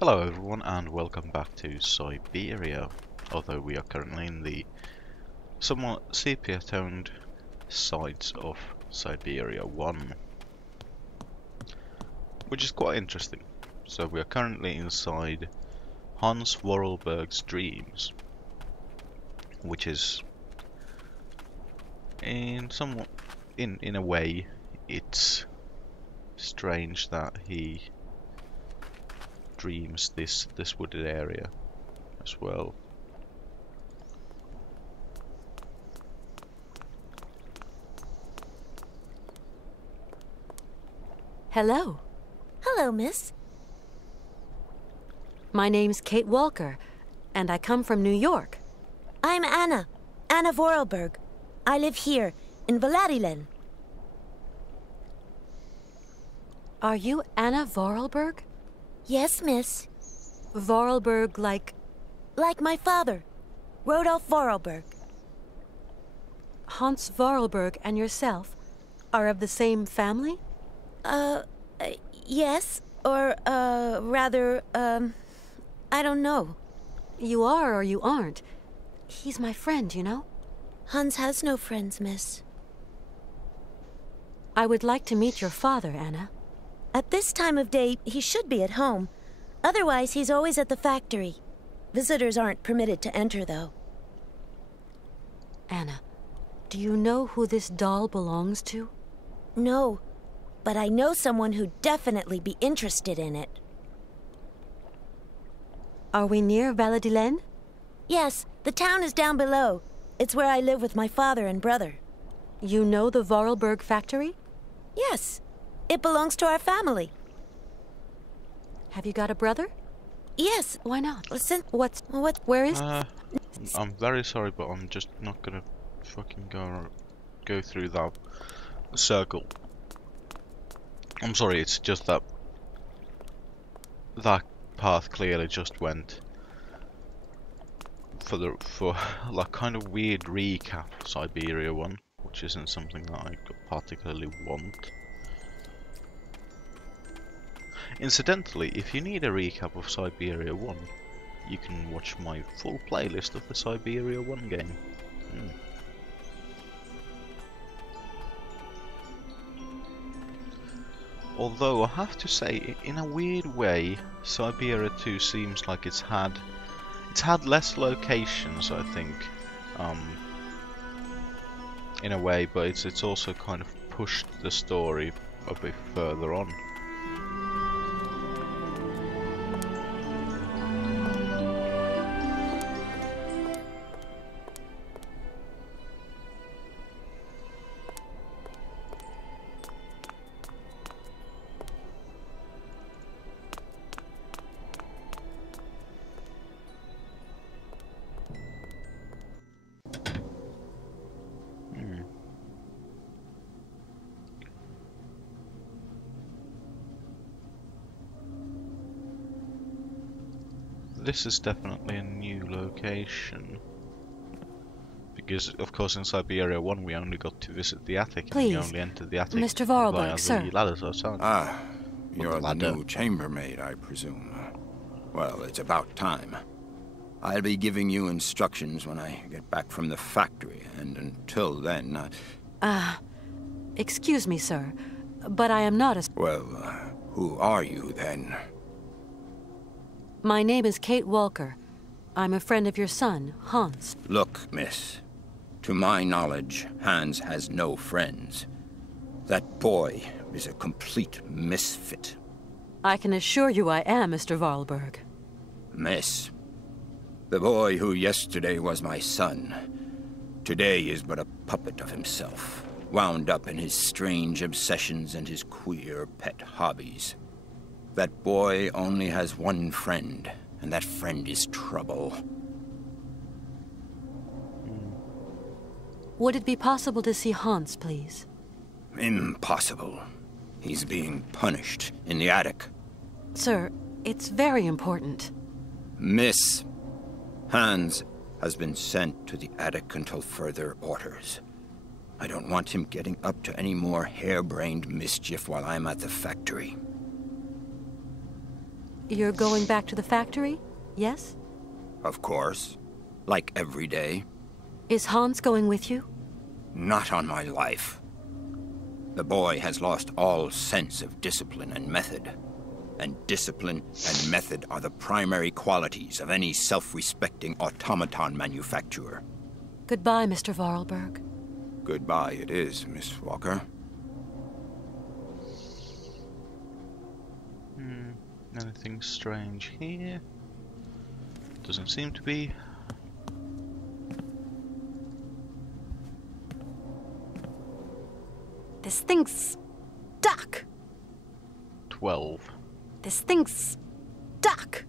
Hello everyone and welcome back to Syberia, although we are currently in the somewhat sepia-toned sides of Syberia 1, which is quite interesting. So we are currently inside Hans Vorarlberg's dreams, which is in a way it's strange that he dreams this wooded area as well. Hello. Hello, miss. My name's Kate Walker, and I come from New York. I'm Anna Vorarlberg. I live here, in Valadilen. Are you Anna Vorarlberg? Yes, miss. Vorarlberg like... Like my father, Rodolf Vorarlberg. Hans Vorarlberg and yourself are of the same family? Yes, or, rather, I don't know. You are or you aren't. He's my friend, you know? Hans has no friends, miss. I would like to meet your father, Anna. At this time of day, he should be at home. Otherwise, he's always at the factory. Visitors aren't permitted to enter, though. Anna, do you know who this doll belongs to? No, but I know someone who'd definitely be interested in it. Are we near Valadilen? Yes, the town is down below. It's where I live with my father and brother. You know the Vorarlberg factory? Yes, it belongs to our family. Have you got a brother? Yes. Why not? Listen, Where is... I'm very sorry, but I'm just not gonna fucking go through that circle. I'm sorry, it's just that path clearly just went for like kind of weird recap of Syberia 1, which isn't something that I particularly want. Incidentally, if you need a recap of Syberia 1, you can watch my full playlist of the Syberia 1 game. Although I have to say, in a weird way, Syberia 2 seems like it's had less locations, I think, in a way, but it's also kind of pushed the story a bit further on. This is definitely a new location. Because, of course, in Syberia 1 we only got to visit the attic. Please, and we only entered the attic Mr. via Vorarlberg, sir. the ladders outside. Ah, you're the new chambermaid, I presume. Well, it's about time. I'll be giving you instructions when I get back from the factory, and until then, excuse me, sir, but I am not a... Well, who are you, then? My name is Kate Walker. I'm a friend of your son, Hans. Look, miss. To my knowledge, Hans has no friends. That boy is a complete misfit. I can assure you I am, Mr. Vorarlberg. Miss, the boy who yesterday was my son, today is but a puppet of himself, wound up in his strange obsessions and his queer pet hobbies. That boy only has one friend, and that friend is trouble. Would it be possible to see Hans, please? Impossible. He's being punished in the attic. Sir, it's very important. Miss, Hans has been sent to the attic until further orders. I don't want him getting up to any more harebrained mischief while I'm at the factory. You're going back to the factory? Yes? Of course. Like every day. Is Hans going with you? Not on my life. The boy has lost all sense of discipline and method. And discipline and method are the primary qualities of any self-respecting automaton manufacturer. Goodbye, Mr. Vorarlberg. Goodbye it is, Miss Walker. Anything strange here? Doesn't seem to be. This thing's stuck. 12. This thing's stuck.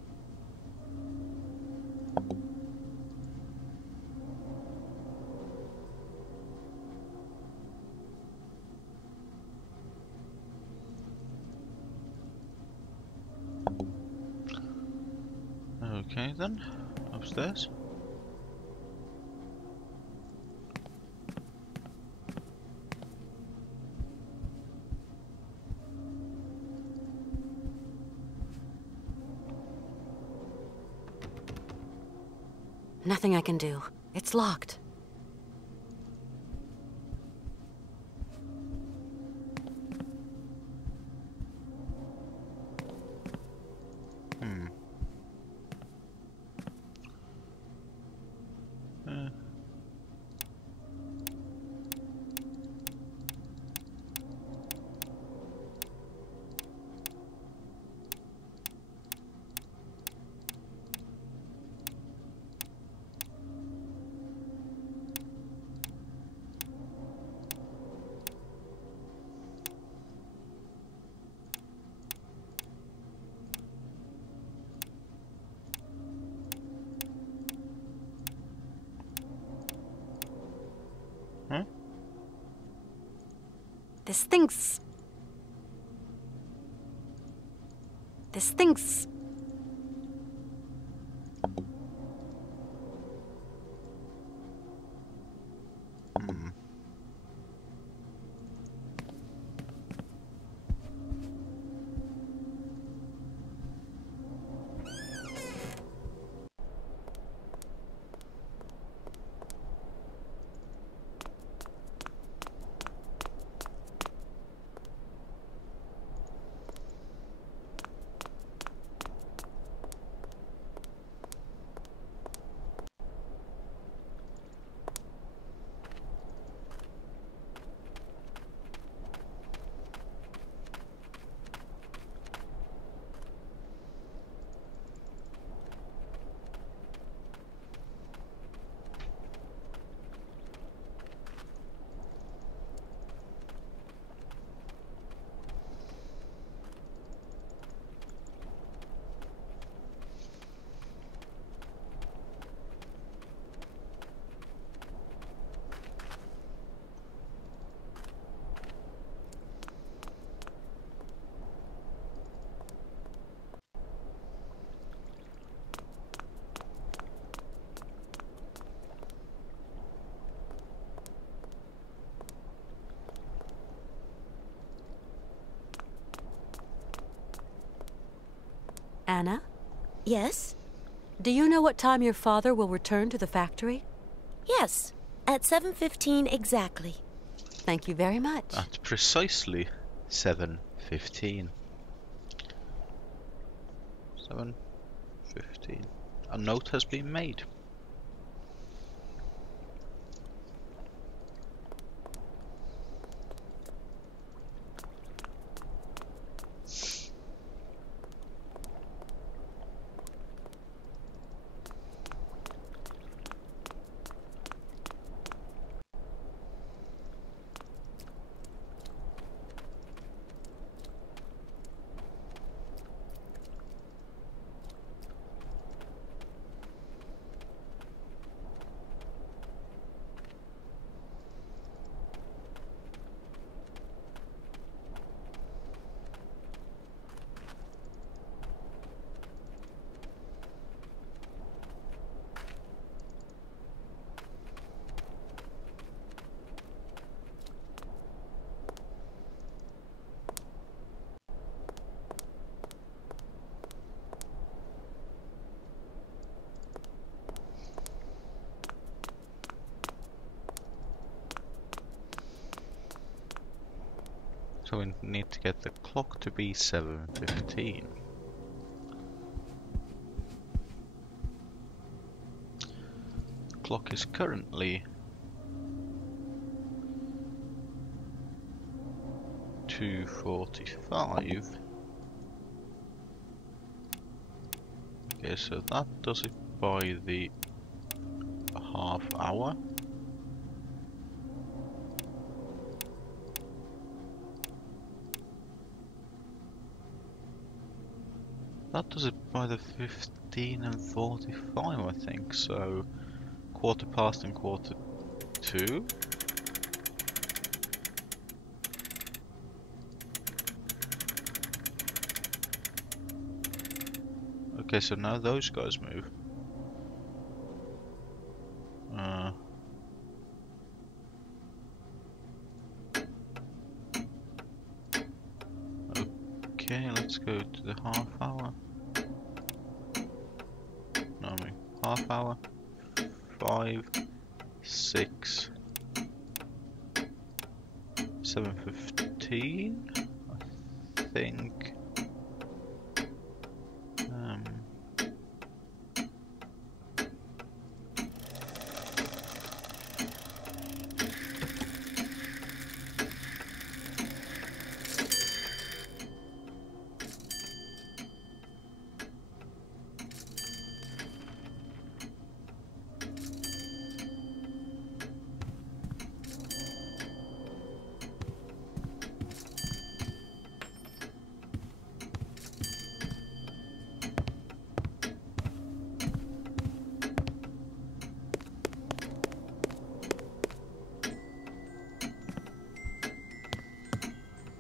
Okay then, upstairs. Nothing I can do. It's locked. Huh? This thing's... Anna? Yes? Do you know what time your father will return to the factory? Yes. At 7:15 exactly. Thank you very much. At precisely 7:15. 7:15. A note has been made. So we need to get the clock to be 7:15. Clock is currently 2:45. Okay, so that does it by the half hour. That does it by the 15 and 45, I think. So quarter past and quarter to. Okay, so now those guys move. Okay, let's go to the half hour. No, I mean half hour. 5, 6, 7:15, I think.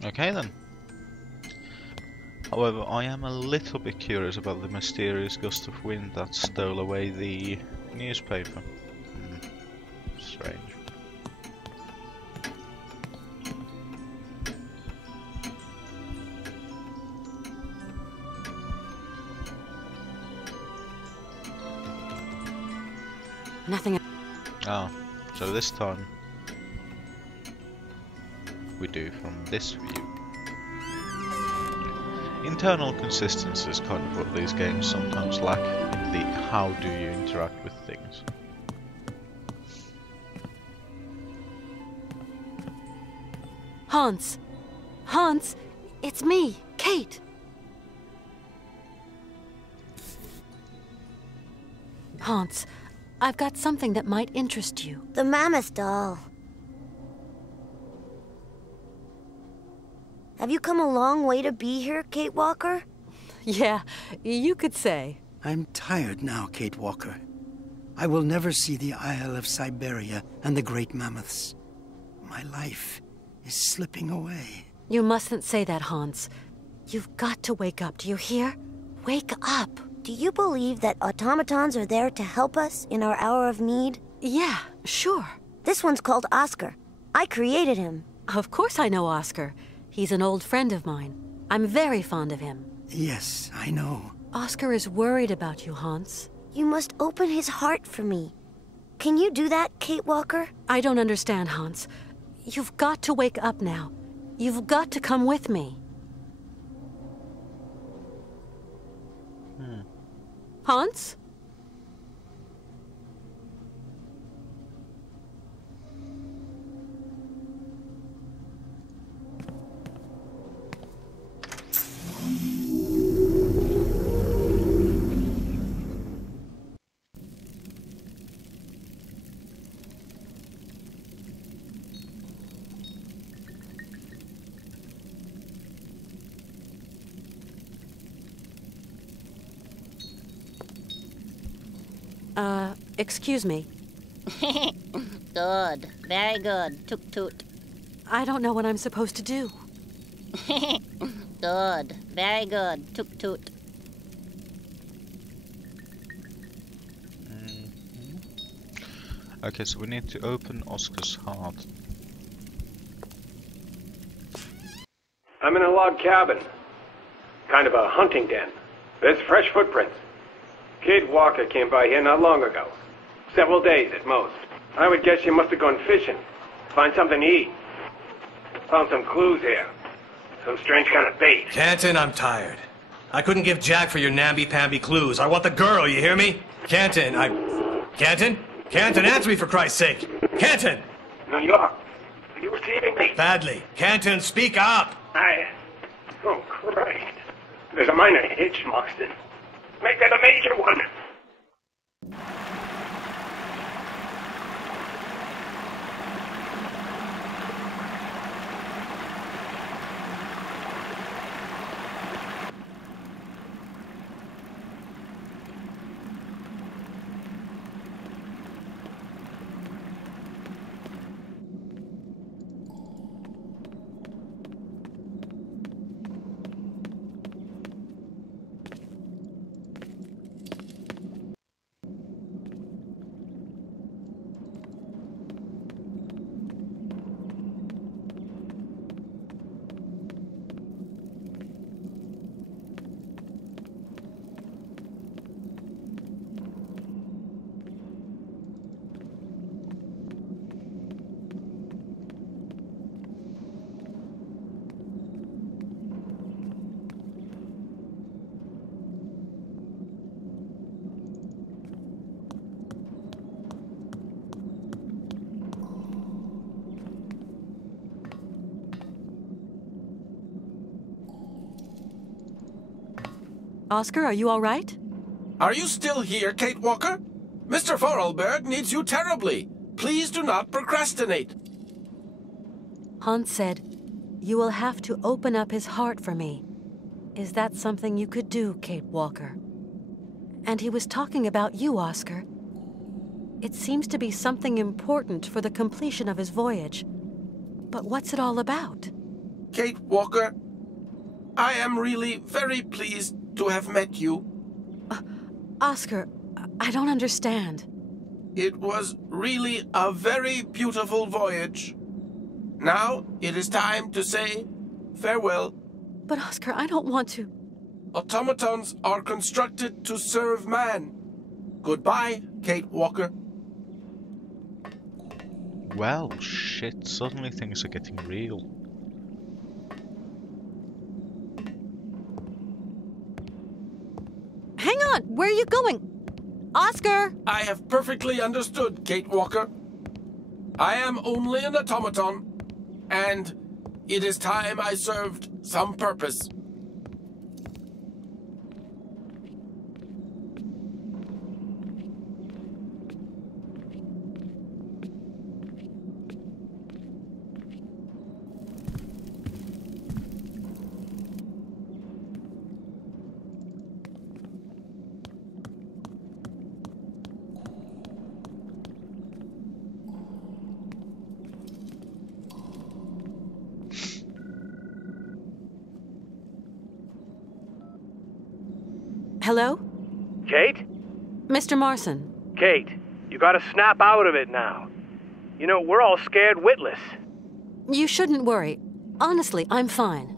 Okay then. However, I am a little bit curious about the mysterious gust of wind that stole away the newspaper. Strange. Nothing. Ah, so this time we do from this view. Internal consistency is kind of what these games sometimes lack in the how do you interact with things. Hans! Hans! It's me, Kate! Hans, I've got something that might interest you. The mammoth doll. Have you come a long way to be here, Kate Walker? Yeah, you could say. I'm tired now, Kate Walker. I will never see the Isle of Syberia and the great mammoths. My life is slipping away. You mustn't say that, Hans. You've got to wake up, do you hear? Wake up! Do you believe that automatons are there to help us in our hour of need? Yeah, sure. This one's called Oscar. I created him. Of course I know Oscar. He's an old friend of mine. I'm very fond of him. Yes, I know. Oscar is worried about you, Hans. You must open his heart for me. Can you do that, Kate Walker? I don't understand, Hans. You've got to wake up now. You've got to come with me. Hans? Excuse me. Good. Very good. Toot toot. I don't know what I'm supposed to do. Good. Very good. Toot toot. Okay, so we need to open Oscar's heart. I'm in a log cabin. Kind of a hunting den. There's fresh footprints. Kate Walker came by here not long ago. Several days at most. I would guess she must have gone fishing. Find something to eat. Found some clues here. Some strange kind of bait. Canton, I'm tired. I couldn't give Jack for your namby-pamby clues. I want the girl, you hear me? Canton, Canton? Canton, answer me for Christ's sake! Canton! New York. Are you receiving me? Badly. Canton, speak up! Oh, Christ. There's a minor hitch, Marston. Make that a major one. Oscar, are you all right? Are you still here, Kate Walker? Mr. Vorarlberg needs you terribly. Please do not procrastinate. Hans said, you will have to open up his heart for me. Is that something you could do, Kate Walker? And he was talking about you, Oscar. It seems to be something important for the completion of his voyage. But what's it all about? Kate Walker, I am really very pleased to have met you. Oscar, I don't understand. It was really a very beautiful voyage. Now it is time to say farewell. But Oscar, I don't want to. Automatons are constructed to serve man. Goodbye, Kate Walker. Well, shit, suddenly things are getting real. Hang on! Where are you going? Oscar! I have perfectly understood, Kate Walker. I am only an automaton, and it is time I served some purpose. Hello? Kate? Mr. Marson. Kate, you gotta snap out of it now. You know, we're all scared witless. You shouldn't worry. Honestly, I'm fine.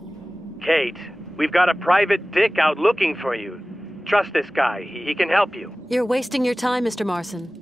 Kate, we've got a private dick out looking for you. Trust this guy. He can help you. You're wasting your time, Mr. Marson.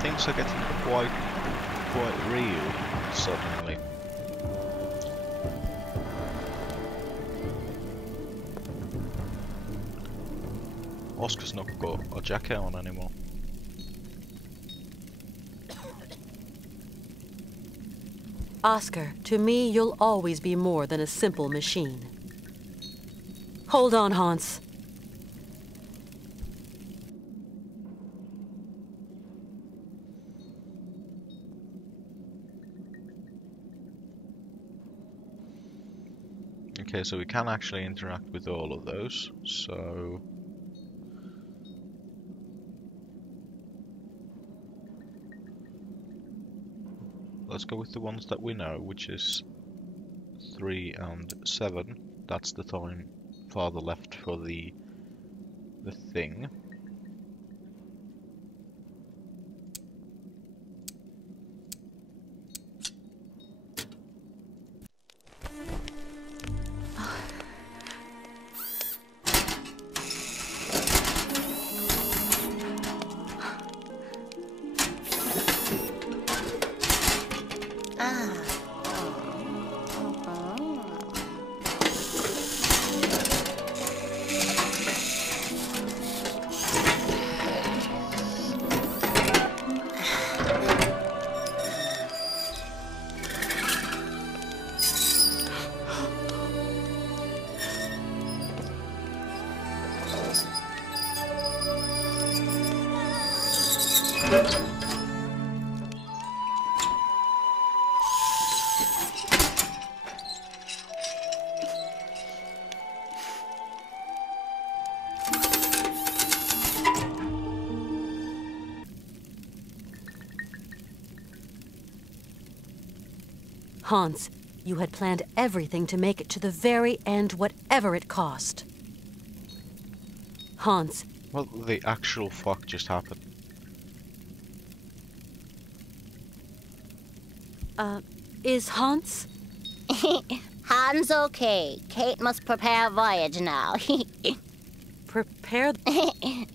Things are getting quite real suddenly. Oscar's not got a jacket on anymore. Oscar, to me, you'll always be more than a simple machine. Hold on, Hans. Okay, so we can actually interact with all of those, so... Let's go with the ones that we know, which is 3 and 7. That's the time farther left for the thing. Hans, you had planned everything to make it to the very end, whatever it cost. Hans. Well, the actual fuck just happened. Is Hans? Hans okay. Kate must prepare a voyage now. Prepare...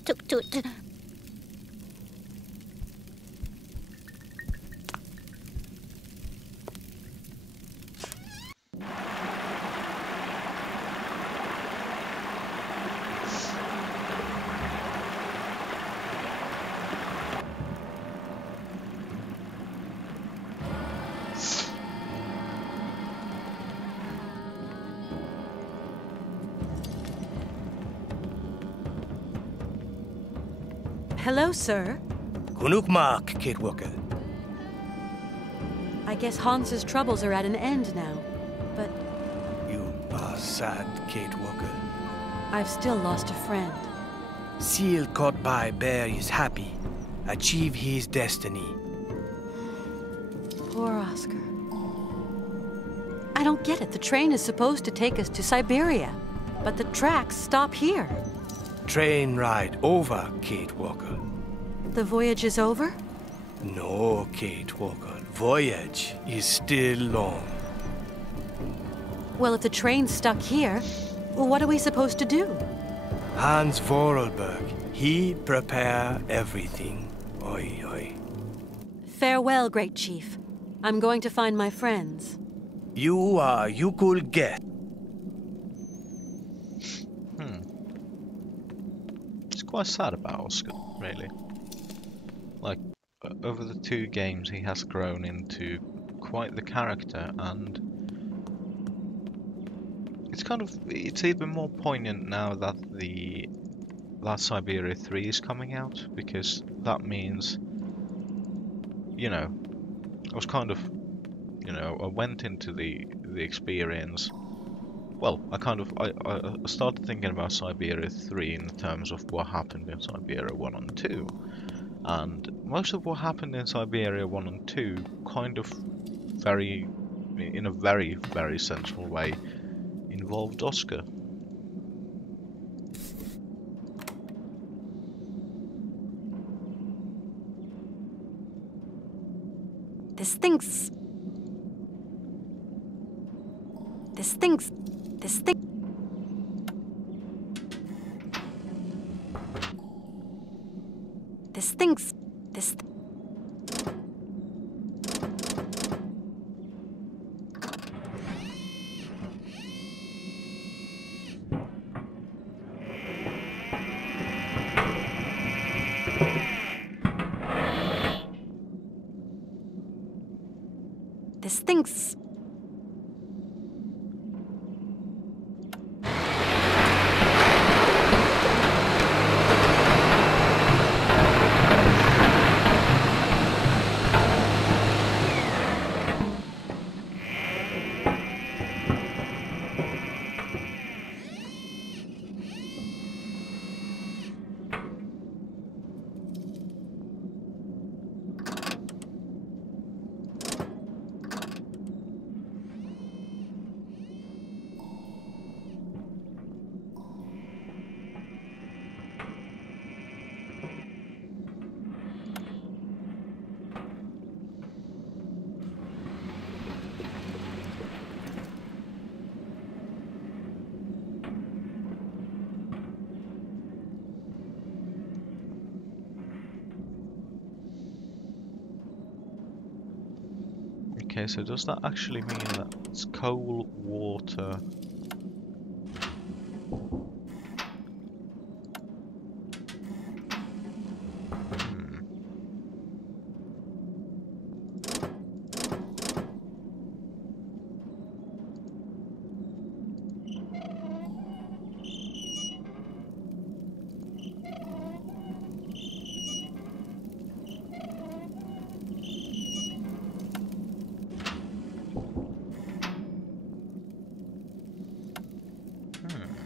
Toot toot. Hello, sir. Kunukmak, Kate Walker. I guess Hans's troubles are at an end now, but... You are sad, Kate Walker. I've still lost a friend. Seal caught by bear is happy. Achieve his destiny. Poor Oscar. I don't get it. The train is supposed to take us to Syberia, but the tracks stop here. Train ride over, Kate Walker. The voyage is over? No, Kate Walker. Voyage is still long. Well, if the train's stuck here, what are we supposed to do? Hans Vorarlberg, he prepare everything. Oi, oi. Farewell, great chief. I'm going to find my friends. You could get. It's quite sad about Oscar, really. Like, over the 2 games he has grown into quite the character, and it's even more poignant now that that Syberia 3 is coming out, because that means, you know, I was kind of, you know, I went into the experience. Well, I started thinking about Syberia 3 in terms of what happened in Syberia 1 and 2. And most of what happened in Syberia 1 and 2 kind of in a very, very central way involved Oscar. This thing... This thinks... Okay, so does that actually mean that it's coal, water? Hmm.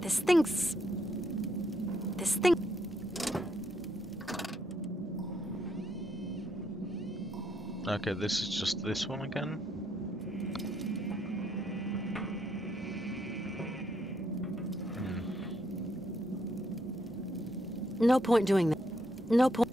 This thinks... This thing... Okay, this is just this one again. No point doing that. No point...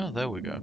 Oh, there we go.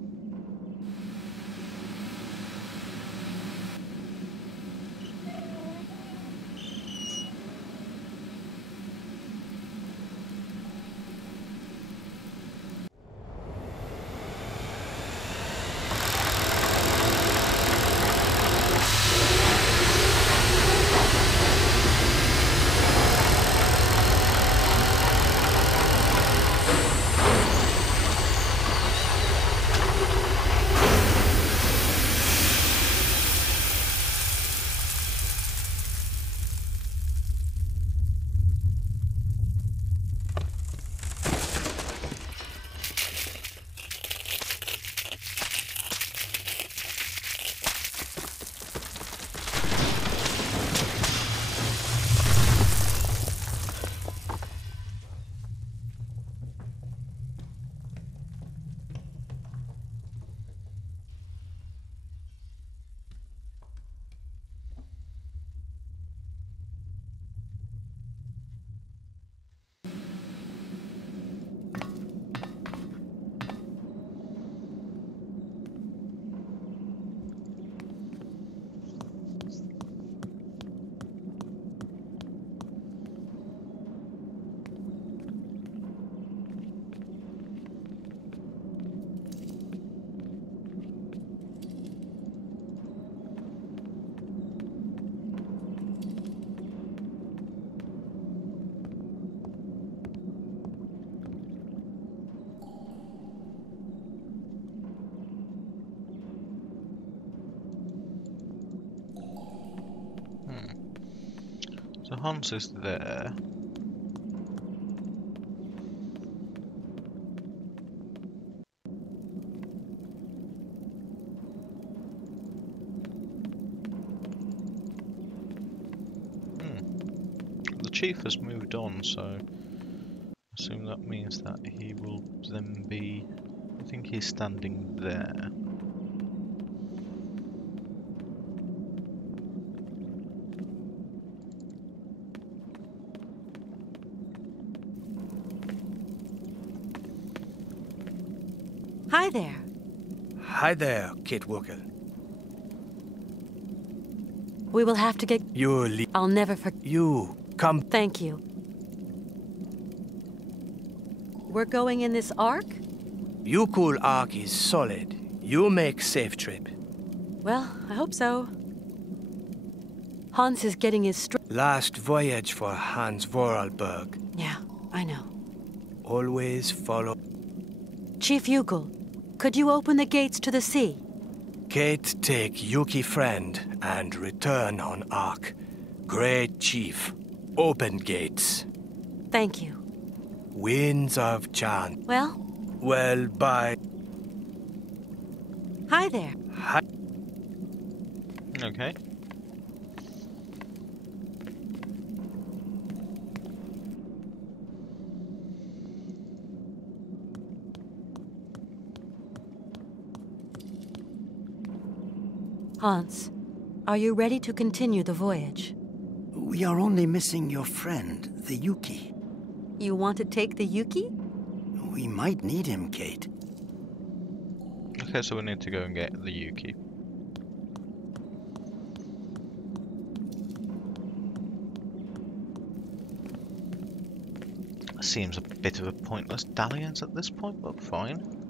So Hans is there. chief has moved on, so I assume that means that he will then be... I think he's standing there. Hi there. Hi there, Kate Walker. We will have to get... I'll never forget. You, come. Thank you. We're going in this ark? You cool ark is solid. You make safe trip. Well, I hope so. Hans is getting his Last voyage for Hans Vorarlberg. Yeah, I know. Always follow. Chief Yukel, could you open the gates to the sea? Kate take Yuki friend and return on ark. Great chief, open gates. Thank you. Winds of chance. Well? Well, bye. Hi there. Hi. Okay. Hans, are you ready to continue the voyage? We are only missing your friend, the Yuki. You want to take the Yuki? We might need him, Kate. Okay, so we need to go and get the Yuki. Seems a bit of a pointless dalliance at this point, but fine.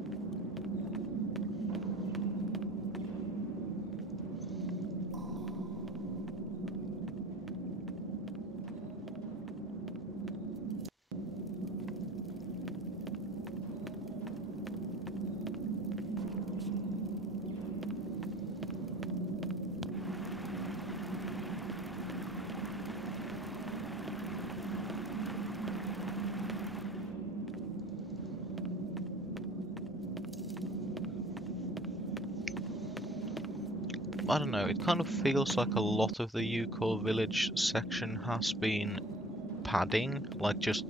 I don't know, it kind of feels like a lot of the Yukor village section has been padding, like just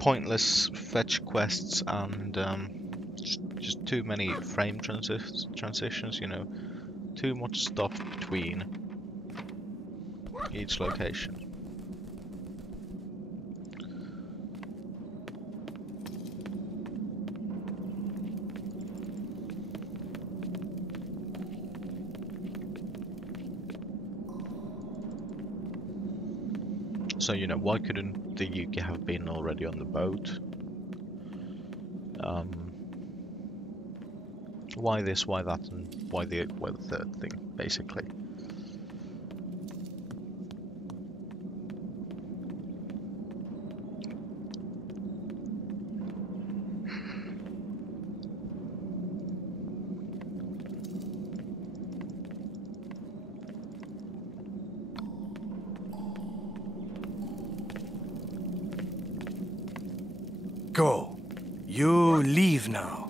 pointless fetch quests and just too many frame transitions, you know, too much stuff between each location. So, you know, why couldn't the Yuki have been already on the boat? Why this, why that, and why the third thing, basically. Go. You leave now.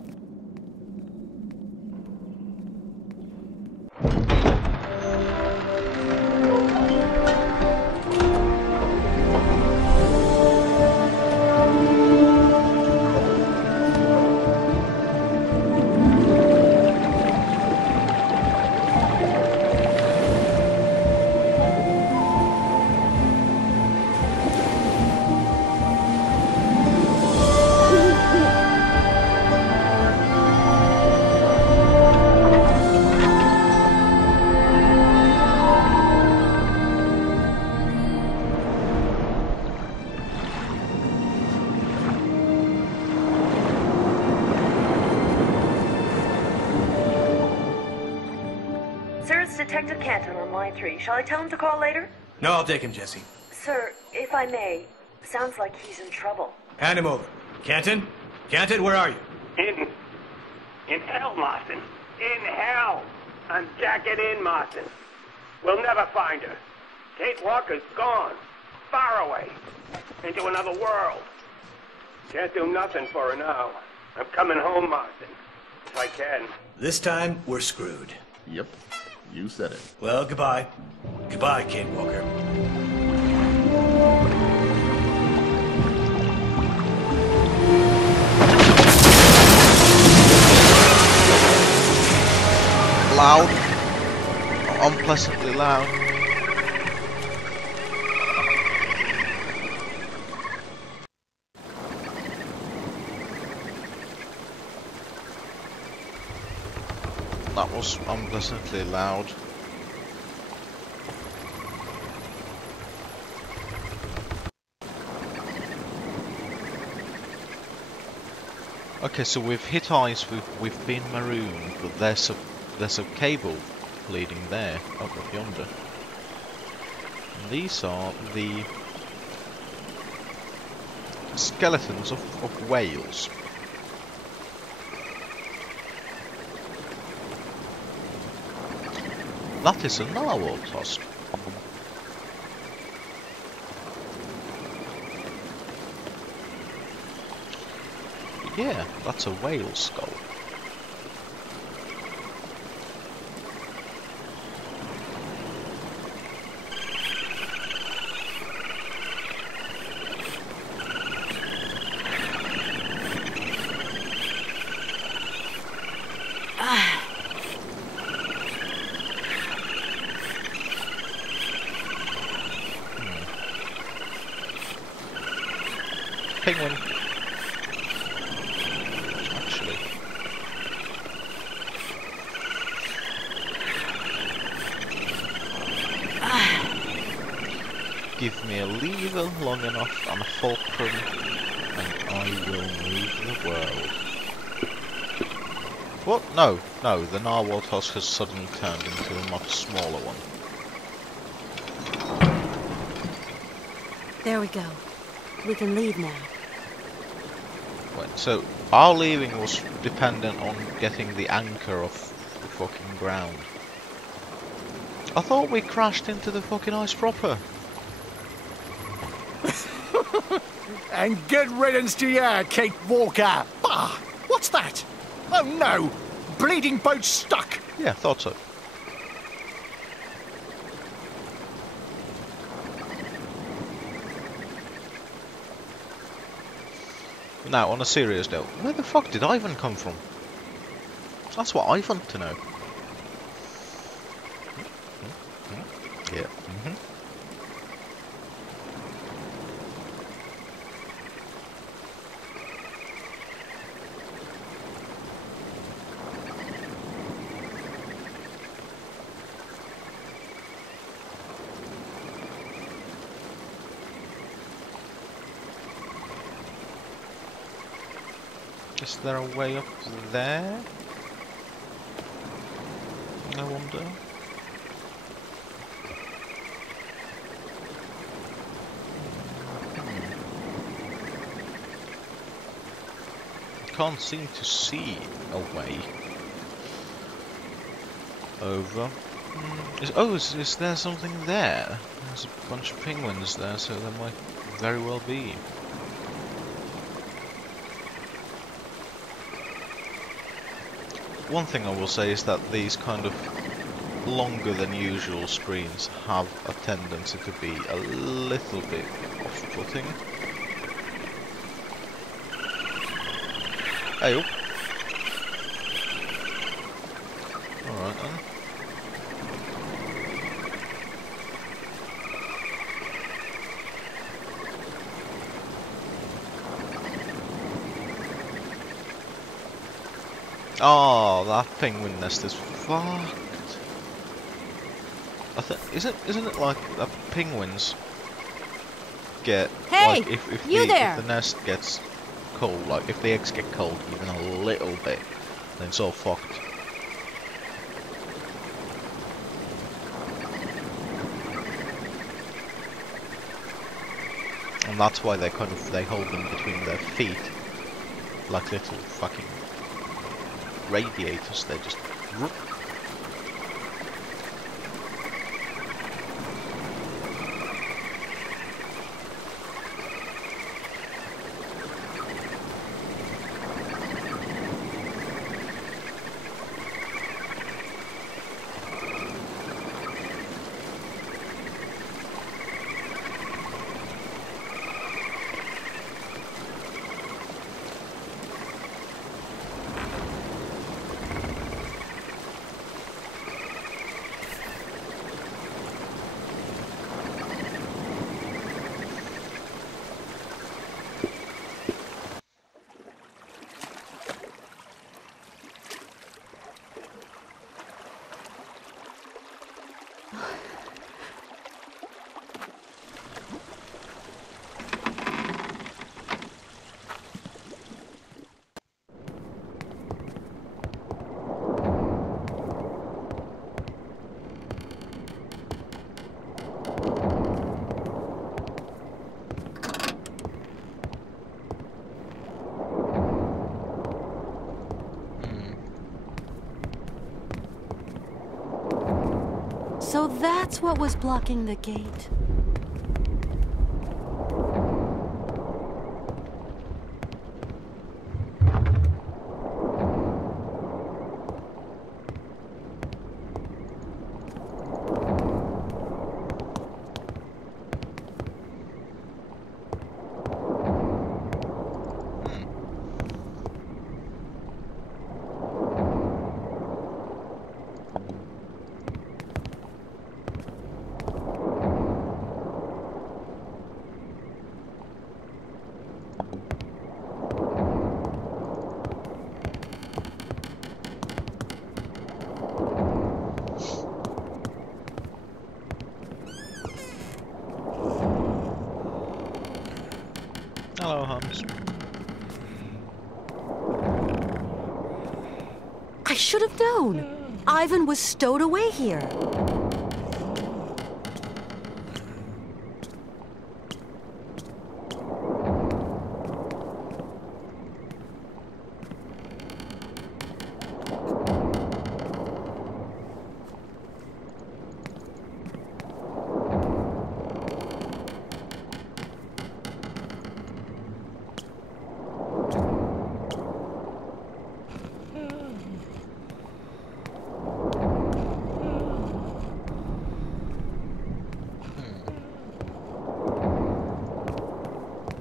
Sir, it's Detective Canton on line 3. Shall I tell him to call later? No, I'll take him, Jesse. Sir, if I may, sounds like he's in trouble. Hand him over. Canton? Canton, where are you? In hell, Marston. In hell. I'm jacking in, Marston. We'll never find her. Kate Walker's gone. Far away. Into another world. Can't do nothing for her now. I'm coming home, Marston. If I can. This time, we're screwed. Yep. You said it. Well, goodbye. Goodbye, Kate Walker. unpleasantly loud. That was unpleasantly loud. Okay, so we've hit ice, we've been marooned, but there's a cable leading there, up yonder. And these are the skeletons of whales. That is a narwhal tusk. Yeah, that's a whale skull. Penguin. Actually. Give me a lever long enough and a fulcrum, and I will move the world. What? No, no, the narwhal tusk has suddenly turned into a much smaller one. There we go. We can leave now. Wait, so our leaving was dependent on getting the anchor off the fucking ground. I thought we crashed into the fucking ice proper. And good riddance to you, Kate Walker. Bah! What's that? Oh no! Bleeding boat stuck! Yeah, thought so. Now, on a serious note, where the fuck did Ivan come from? That's what I want to know. Yeah. Is there a way up there? I wonder. Can't seem to see a way over. Is there something there? There's a bunch of penguins there, so there might very well be. One thing I will say is that these kind of longer than usual screens have a tendency to be a little bit off-putting. Hey-oh. Alright then. Oh, that penguin nest is fucked. Isn't it like that penguins get hey, like if the nest gets cold, like if the eggs get cold even a little bit, then it's all fucked. And that's why they hold them between their feet like little fucking radiators. They just that's what was blocking the gate. Hello, Hans. I should have known. Ivan was stowed away here.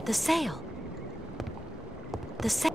The sail. The sail.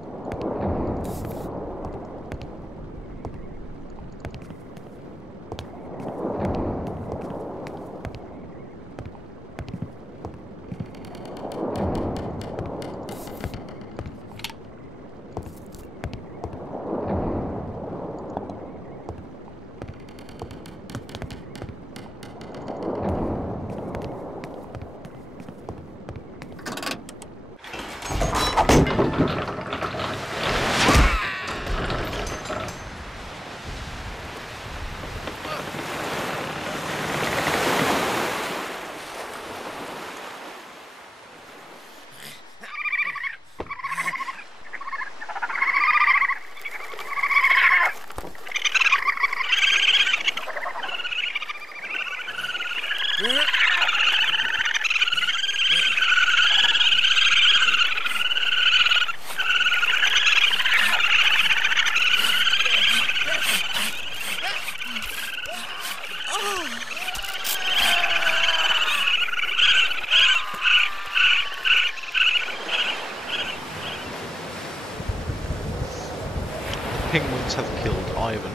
Penguins have killed Ivan.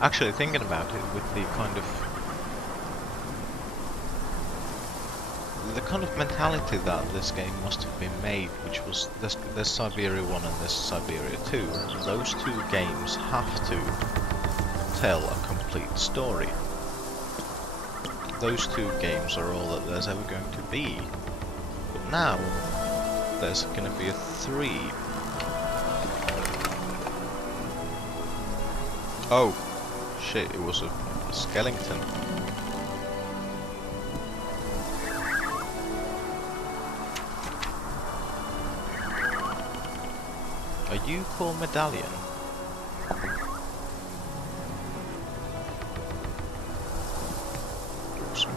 Actually, thinking about it, with the kind of mentality that this game must have been made, which was this Syberia 1 and this Syberia 2, those two games have to tell a complete story. Those two games are all that there's ever going to be. But now, there's going to be a 3. Oh. Shit, it was a skeleton. Are you called Medallion? Awesome.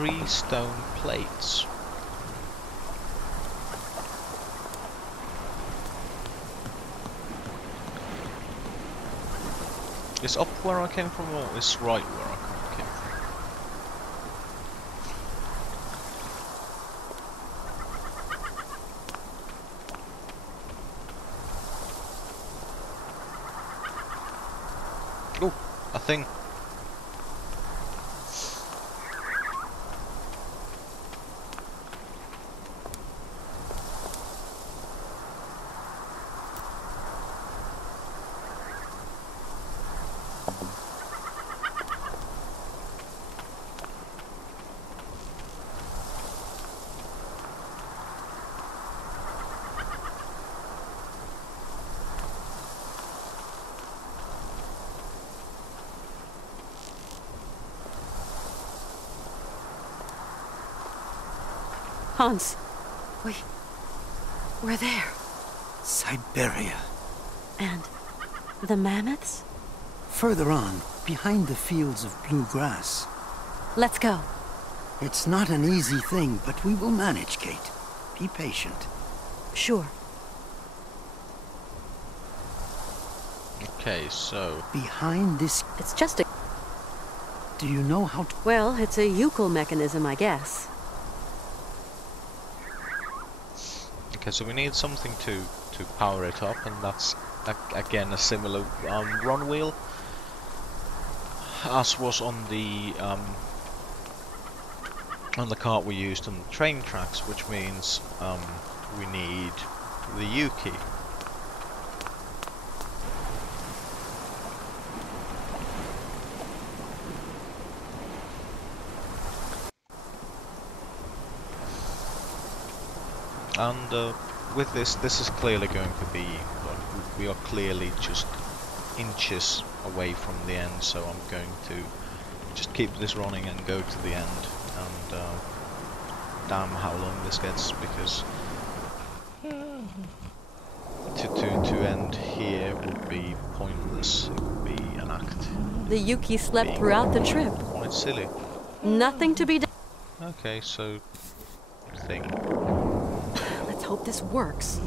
3 stone plates. Is up where I came from, or is right where I came from? Oh, a thing. Hans, we're there. Syberia. And the mammoths? Further on, behind the fields of blue grass. Let's go. It's not an easy thing, but we will manage, Kate. Be patient. Sure. Okay, so... Behind this... It's just a... Do you know how to... Well, it's a Yukul mechanism, I guess. Okay, so we need something to power it up, and that's again a similar run wheel as was on the cart we used on the train tracks, which means we need the U key. And with this is clearly going to be, well, we are clearly just inches away from the end, so I'm going to just keep this running and go to the end, and damn how long this gets, because to end here would be pointless. It would be an act. The Yuki slept throughout the trip. Quite silly. Nothing to be done. Okay, so thing. Let's hope this works.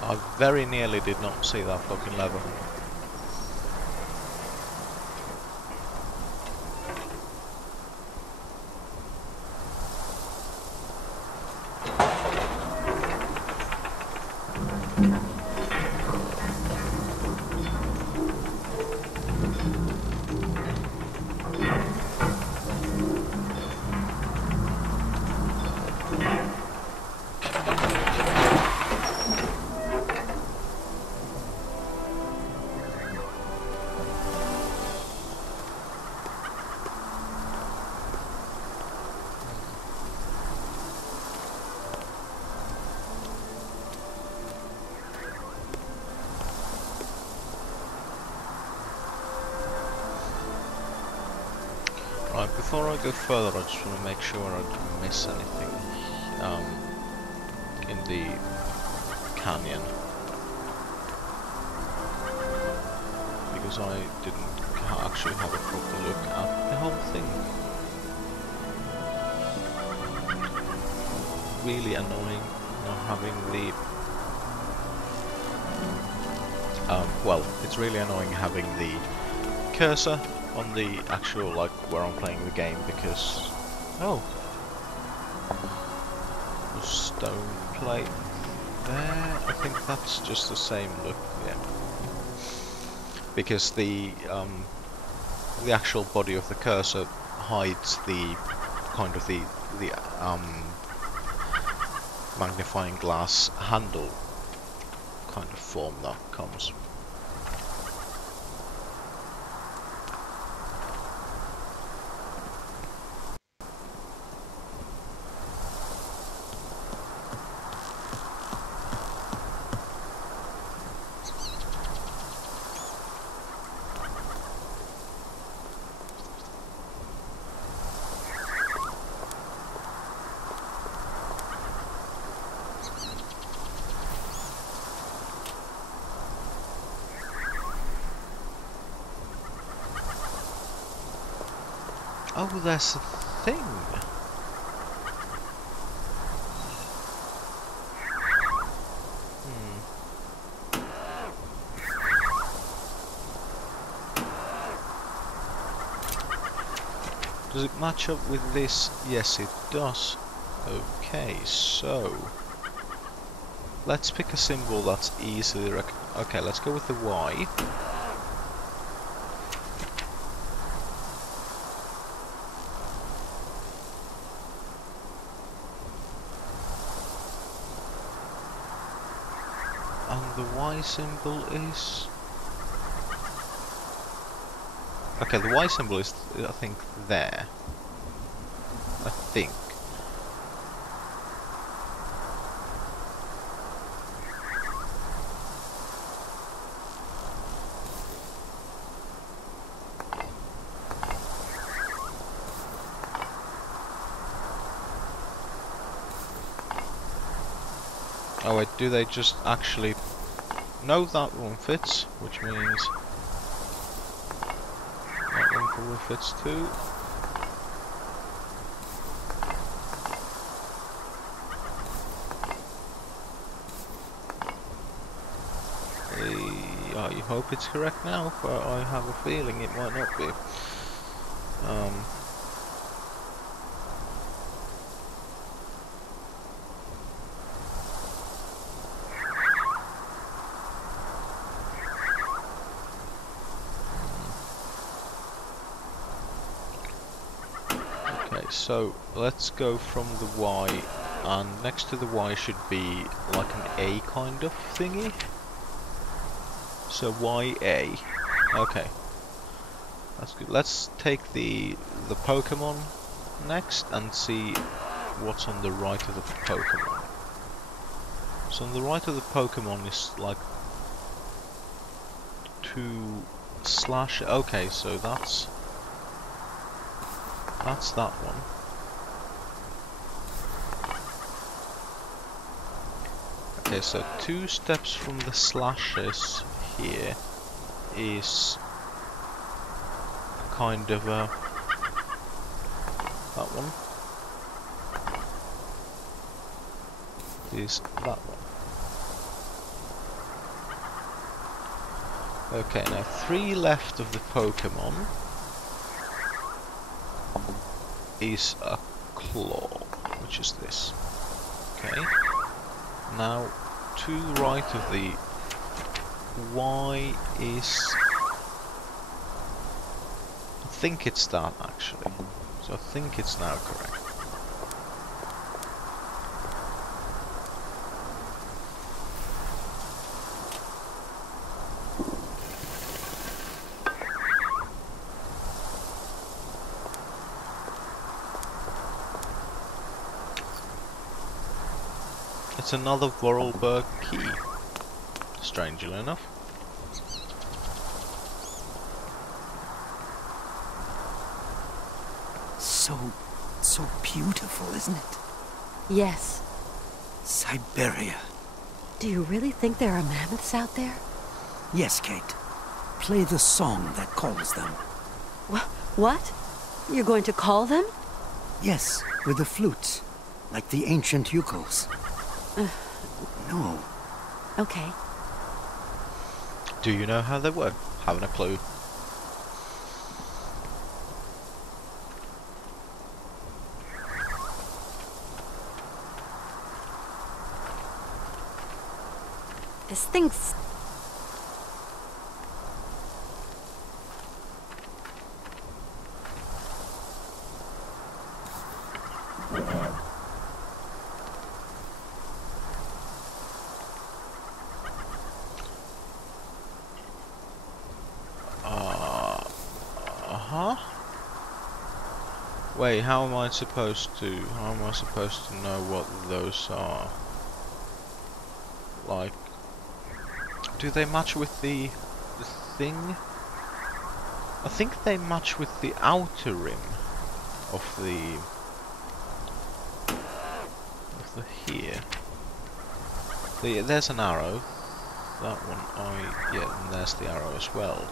I very nearly did not see that fucking lever. Right, before I go further, I just want to make sure I don't miss anything in the canyon. because I didn't actually have a proper look at the whole thing. Really annoying not having the... well, it's really annoying having the cursor on the actual, like, where I'm playing the game, because... Oh! The stone plate there, I think that's just the same look, yeah. Because the actual body of the cursor hides the kind of the magnifying glass handle kind of form that comes. Oh, that's the thing. Does it match up with this? Yes, it does. Okay, so let's pick a symbol that's easily okay, let's go with the Y. And the Y symbol is... Okay, the Y symbol is, I think, there. I think. Oh wait, do they just actually... No, that one fits, which means... that one probably fits too. I hope it's correct now, but I have a feeling it might not be. So let's go from the Y, and next to the Y should be like an A kind of thingy. So YA. Okay, that's good. Let's take the Pokemon next and see what's on the right of the Pokemon. So on the right of the Pokemon is like 2/. Okay, so that's that one. Okay, so 2 steps from the slashes here is kind of a... that one. Is that one. Okay, now 3 left of the Pokemon is a claw, which is this. Okay. Now, to the right of the Y is... I think it's that, actually. So I think it's now correct. It's another Vorarlberg key, strangely enough. So beautiful, isn't it? Yes. Syberia. Do you really think there are mammoths out there? Yes, Kate. play the song that calls them. What? You're going to call them? Yes, with the flutes, like the ancient ukels. No. Okay. Do you know how they work? Haven't a clue. This thing's... Wait, how am I supposed to know what those are? Like, do they match with the thing? I think they match with the outer rim of the here. There's an arrow. That one, yeah, and there's the arrow as well.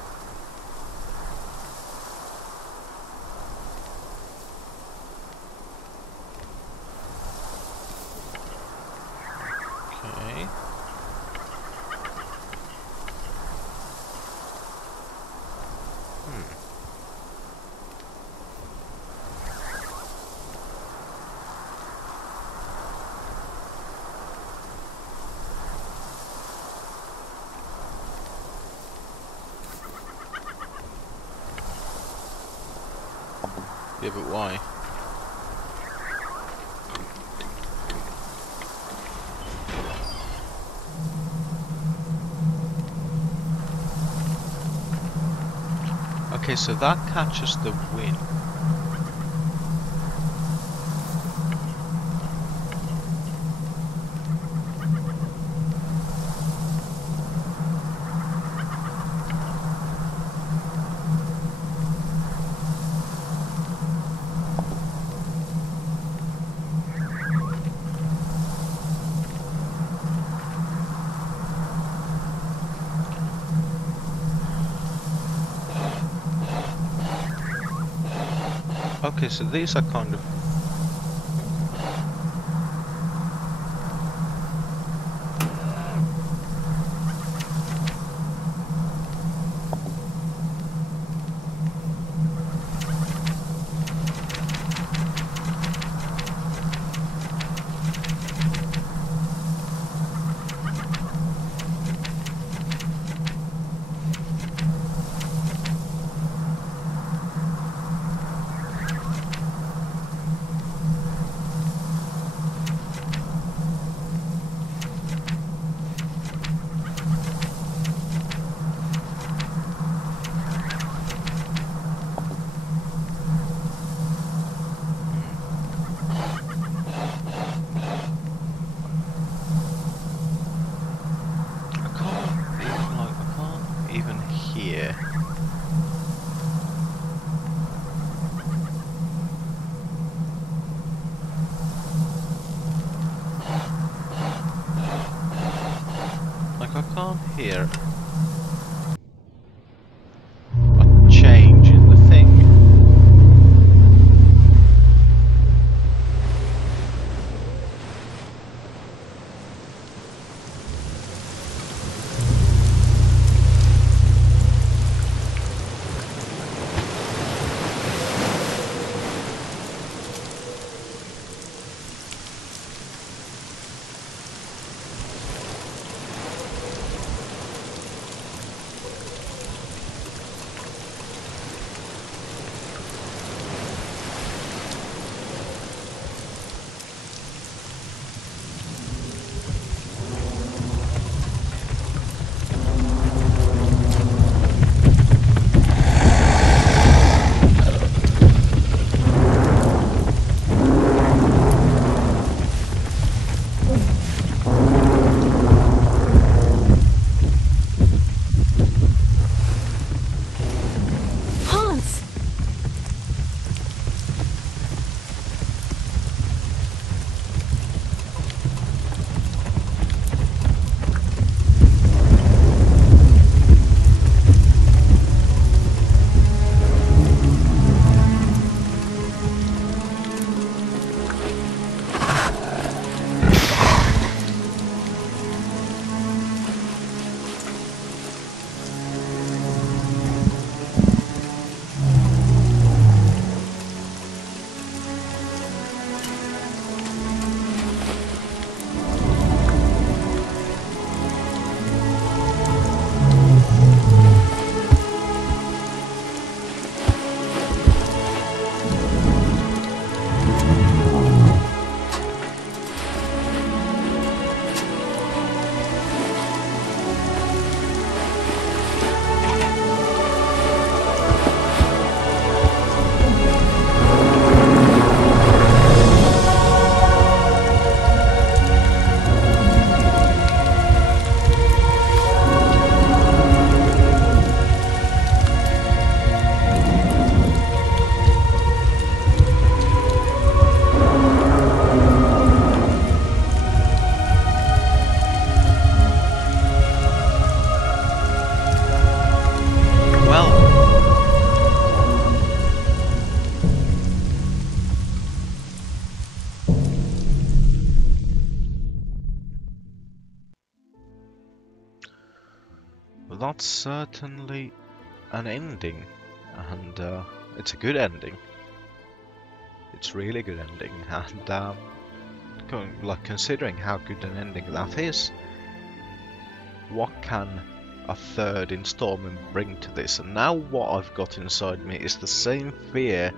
Okay. Yeah, but why? Okay, so that catches the wind. Okay, so these are kind of... here a change in the thing. that's certainly an ending, and it's a good ending. It's really good ending, and like considering how good an ending that is, what can a third installment bring to this? And now what I've got inside me is the same fear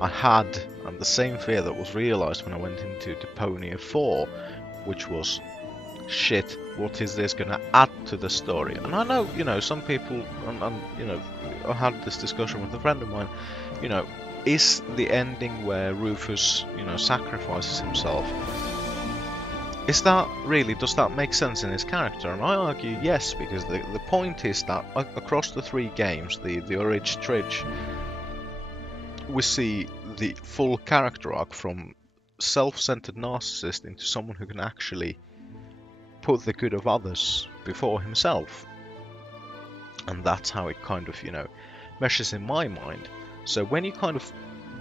I had, and the same fear that was realised when I went into Deponia 4, which was, shit, what is this going to add to the story? And I know, you know, some people, and you know, I had this discussion with a friend of mine, you know, is the ending where Rufus, you know, sacrifices himself, is that really, does that make sense in his character? And I argue yes, because the point is that across the 3 games, the Origin Tridge, we see the full character arc from self-centered narcissist into someone who can actually put the good of others before himself. And that's how it kind of, you know, meshes in my mind. So when you kind of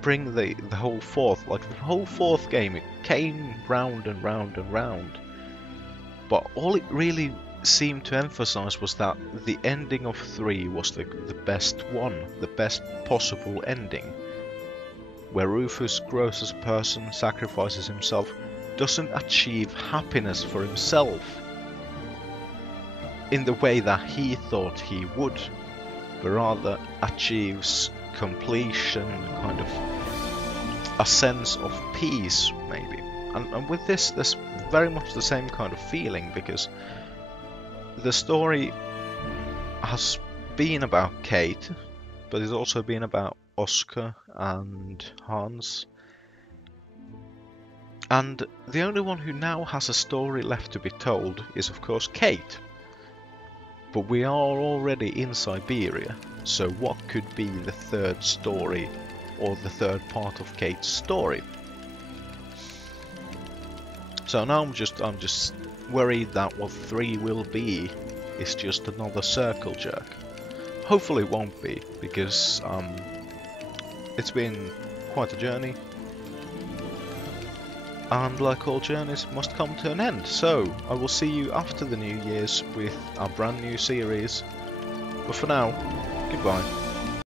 bring the whole 4th, like the whole 4th game, it came round and round and round. But all it really seemed to emphasize was that the ending of 3 was the best one, the best possible ending. Where Rufus grows as a person, sacrifices himself, doesn't achieve happiness for himself in the way that he thought he would, but rather achieves completion, kind of a sense of peace, maybe. And with this, there's very much the same kind of feeling, because the story has been about Kate, but it's also been about Oscar and Hans. And the only one who now has a story left to be told is, of course, Kate. But we are already in Syberia, so what could be the third story, or the third part of Kate's story? So now I'm just worried that what 3 will be is just another circle jerk. Hopefully it won't be, because it's been quite a journey. And like all journeys, must come to an end. So I will see you after the New Year's with a brand new series. But for now, goodbye.